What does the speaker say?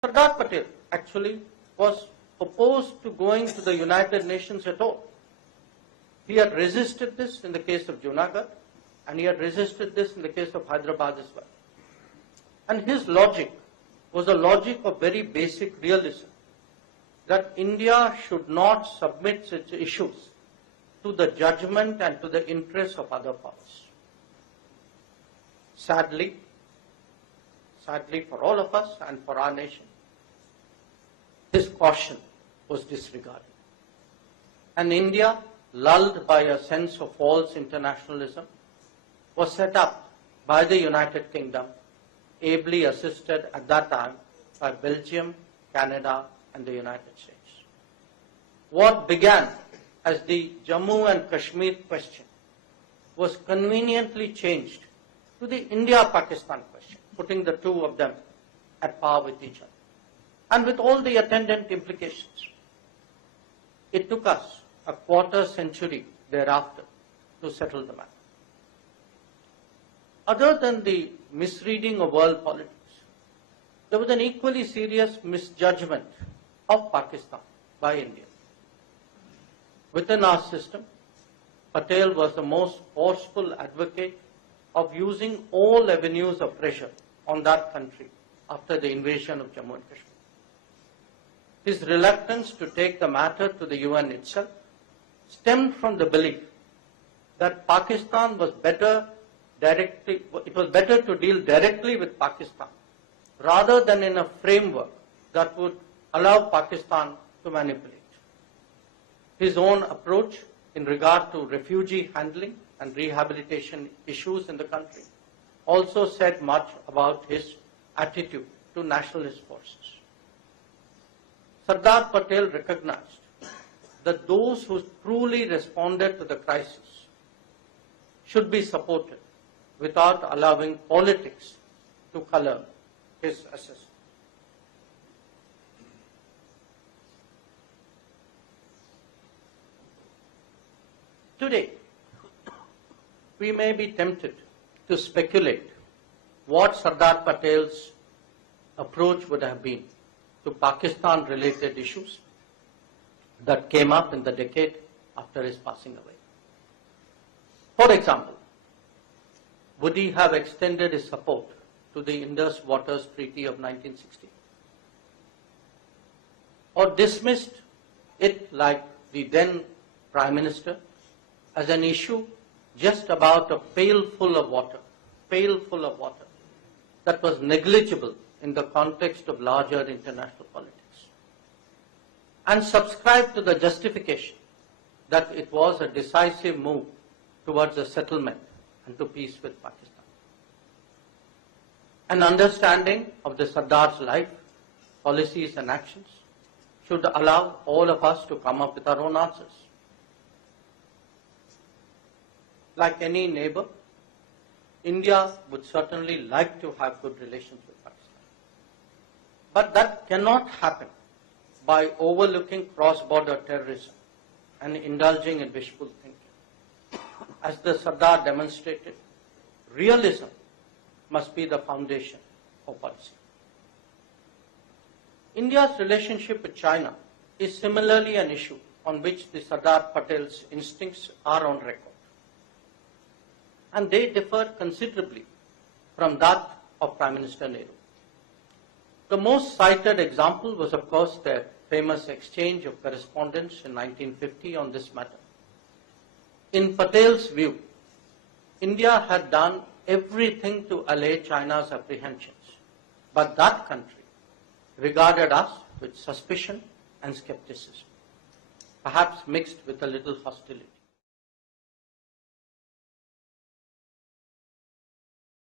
Sardar Patel actually was opposed to going to the United Nations at all. He had resisted this in the case of Junagadh, and he had resisted this in the case of Hyderabad as well. And his logic was a logic of very basic realism, that India should not submit its issues to the judgment and to the interests of other powers. Sadly for all of us and for our nation, his caution was disregarded. And India, lulled by a sense of false internationalism, was set up by the United Kingdom, ably assisted at that time by Belgium, Canada, and the United States. What began as the Jammu and Kashmir question was conveniently changed to the India-Pakistan question, putting the two of them at par with each other, and with all the attendant implications. It took us a quarter century thereafter to settle the matter. Other than the misreading of world politics, there was an equally serious misjudgment of Pakistan by India. Within our system, Patel was the most forceful advocate of using all avenues of pressure on that country after the invasion of Jammu and Kashmir. His reluctance to take the matter to the UN itself stemmed from the belief that Pakistan was it was better to deal directly with Pakistan rather than in a framework that would allow Pakistan to manipulate. His own approach in regard to refugee handling and rehabilitation issues in the country also said much about his attitude to nationalist forces. Sardar Patel recognized that those who truly responded to the crisis should be supported without allowing politics to color his assessment. Today, we may be tempted to speculate what Sardar Patel's approach would have been to Pakistan-related issues that came up in the decade after his passing away. For example, would he have extended his support to the Indus Waters Treaty of 1960? Or dismissed it, like the then Prime Minister, as an issue just about a pail full of water that was negligible in the context of larger international politics, and subscribed to the justification that it was a decisive move towards a settlement and to peace with Pakistan. An understanding of the Sardar's life, policies and actions should allow all of us to come up with our own answers. Like any neighbor, India would certainly like to have good relations with Pakistan. But that cannot happen by overlooking cross-border terrorism and indulging in wishful thinking. As the Sardar demonstrated, realism must be the foundation of policy. India's relationship with China is similarly an issue on which the Sardar Patel's instincts are on record. And they differ considerably from that of Prime Minister Nehru. The most cited example was, of course, their famous exchange of correspondence in 1950 on this matter. In Patel's view, India had done everything to allay China's apprehensions, but that country regarded us with suspicion and skepticism, perhaps mixed with a little hostility.